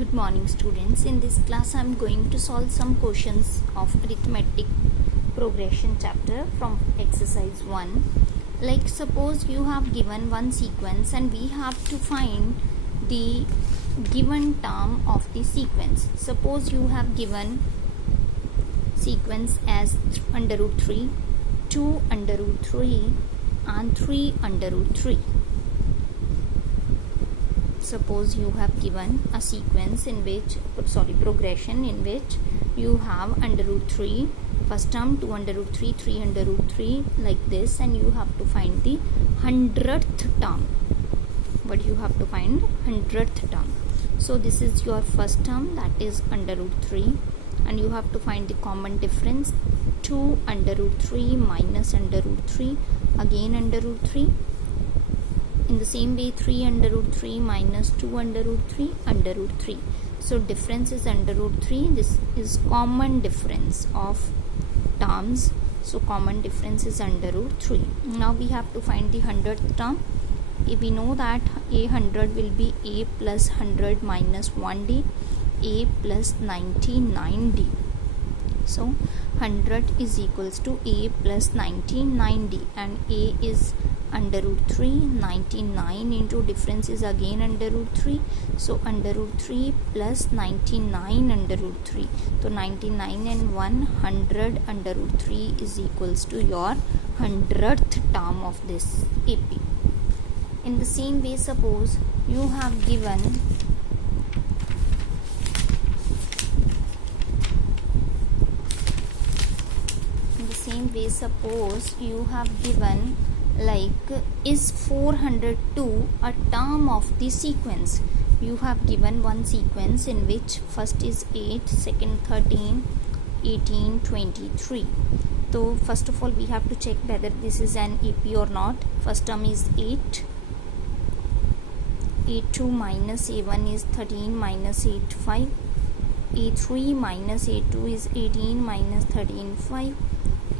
Good morning students. In this class I am going to solve some questions of arithmetic progression chapter from exercise 1. Like suppose you have given one sequence and we have to find the given term of the sequence. Suppose you have given sequence as under root 3, 2 under root 3 and 3 under root 3. Suppose you have given a sequence in which progression in which you have under root 3 first term, 2 under root 3, 3 under root 3 like this, and you have to find the 100th term. But you have to find 100th term. So this is your first term, that is under root 3, and you have to find the common difference, 2 under root 3 minus under root 3 again under root 3. In the same way, 3 under root 3 minus 2 under root 3 under root 3. So difference is under root 3. This is common difference of terms. So common difference is under root 3. Now we have to find the 100th term. If we know that a 100 will be a plus 100 minus 1d, a plus 99d. So 100 is equals to a plus 99d, and a is under root 3, 99 into difference is again under root 3. So under root 3 plus 99 under root 3. So 99 and 100 under root 3 is equals to your 100th term of this AP. In the same way, suppose you have given like is 402 a term of the sequence. You have given one sequence in which first is 8, second 13, 18, 23. So first of all we have to check whether this is an AP or not. First term is 8, a2 minus a1 is 13 minus 8 5, a3 minus a2 is 18 minus 13 5,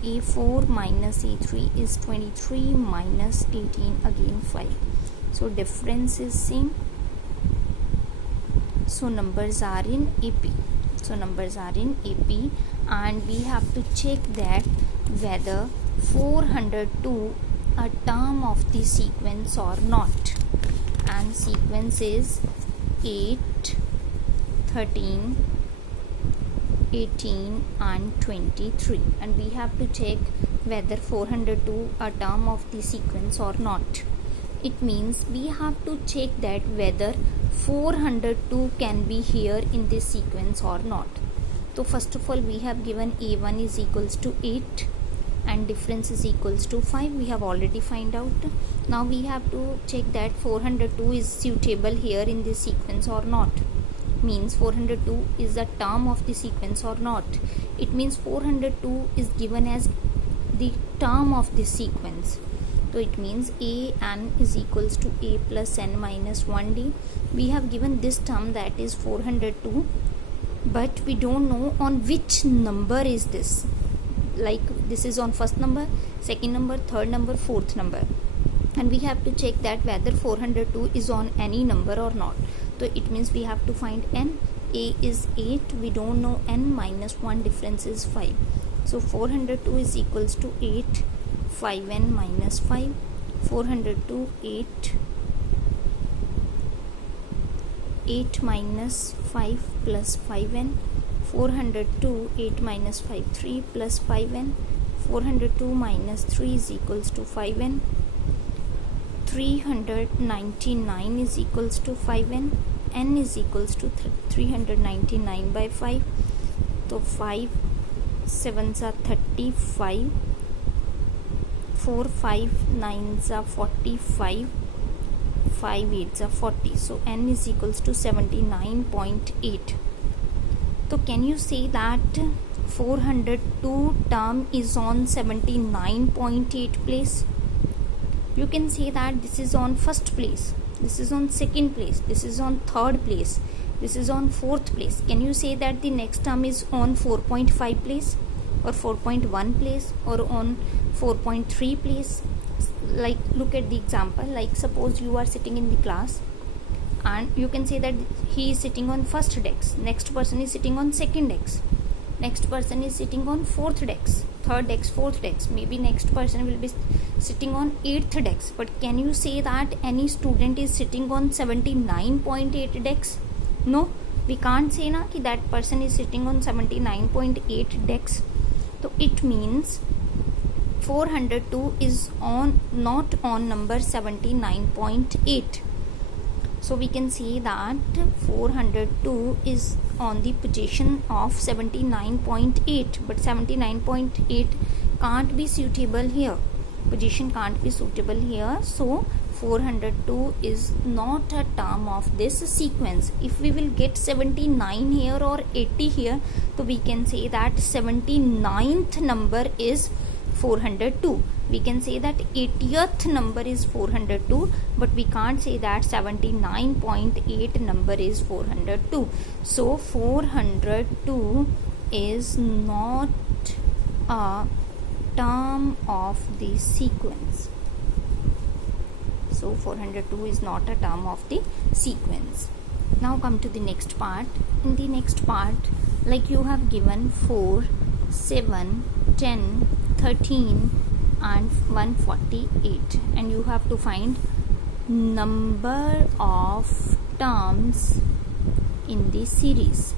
a4 minus a3 is 23 minus 18 again 5. So difference is same. So numbers are in AP. And we have to check that whether 402 a term of the sequence or not. And sequence is 8, 13, 18 and 23, and we have to check whether 402 a term of the sequence or not. It means we have to check that whether 402 can be here in this sequence or not. So first of all we have given a1 is equals to 8 and difference is equals to 5. We have already find out. Now we have to check that 402 is suitable here in this sequence or not. Means 402 is a term of the sequence or not. It means 402 is given as the term of the sequence. So it means a n is equals to a plus n minus 1d. We have given this term, that is 402, but we don't know on which number is this. Like this is on first number, second number, third number, fourth number, and we have to check that whether 402 is on any number or not. So it means we have to find n. A is 8, we don't know n, minus 1 difference is 5. So 402 is equals to 8, 5n minus 5, 402, 8 minus 5 plus 5n, 402, 8 minus 5, 3 plus 5n, 402 minus 3 is equals to 5n, 399 is equals to 5n, n is equals to 399 by 5. So 5 7s are 35, 4 5 9s are 45, 5 8s are 40. So n is equals to 79.8. So can you say that 402 term is on 79.8 place? You can say that this is on first place, this is on second place, this is on third place, this is on fourth place. Can you say that the next term is on 4.5 place or 4.1 place or on 4.3 place? Like look at the example. Like suppose you are sitting in the class and you can say that he is sitting on first desk, next person is sitting on second desk, next person is sitting on fourth desk, third desk, fourth desk, maybe next person will be sitting on eighth desk. But can you say that any student is sitting on 79.8 desk? No, we can't say na ki that person is sitting on 79.8 desk. So it means 402 is not on number 79.8. So we can say that 402 is on the position of 79.8, but 79.8 can't be suitable here. Position can't be suitable here. So 402 is not a term of this sequence. If we will get 79 here or 80 here, so we can say that 79th number is 402. We can say that 80th number is 402, but we can't say that 79.8 number is 402. So 402 is not a term of the sequence. So 402 is not a term of the sequence. Now come to the next part. In the next part, like you have given 4, 7, 10, 13 and 148, and you have to find number of terms in the series.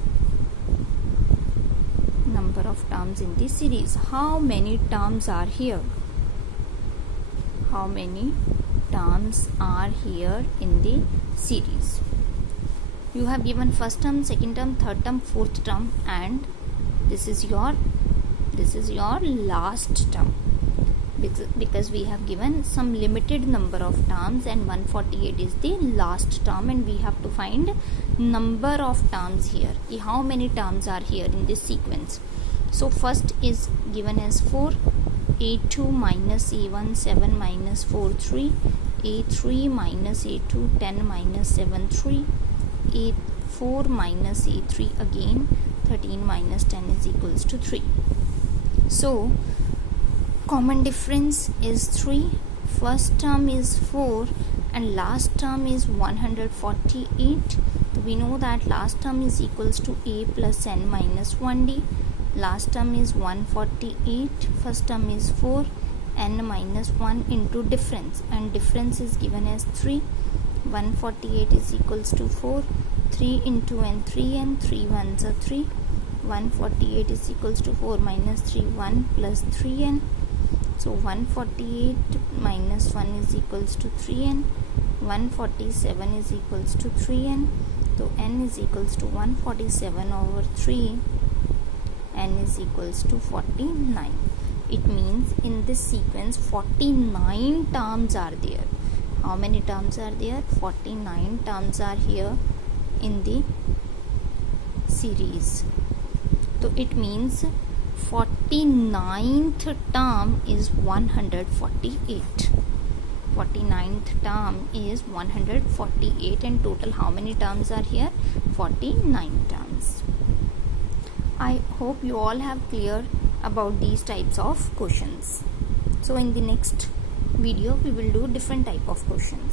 Number of terms in the series. How many terms are here? How many terms are here in the series? You have given first term, second term, third term, fourth term, and this is your last term, because we have given some limited number of terms and 148 is the last term, and we have to find number of terms here. How many terms are here in this sequence? So first is given as 4, a2 minus a1, 7 minus 4, 3, a3 minus a2, 10 minus 7, 3, a4 minus a3 again, 13 minus 10 is equals to 3. So common difference is 3, first term is 4 and last term is 148. So we know that last term is equals to a plus n minus 1d. Last term is 148, first term is 4, n minus 1 into difference, and difference is given as 3. 148 is equals to 4, 3 into n, 3n, 3 ones are 3. 148 is equals to 4 minus 3, 1 plus 3n. So 148 minus 1 is equals to 3n. 147 is equals to 3n. So n is equals to 147 over 3. N is equals to 49. It means in this sequence 49 terms are there. How many terms are there? 49 terms are here in the series. So it means 49th term is 148. 49th term is 148, and total how many terms are here? 49 terms. I hope you all have clear about these types of questions. So in the next video we will do different type of questions.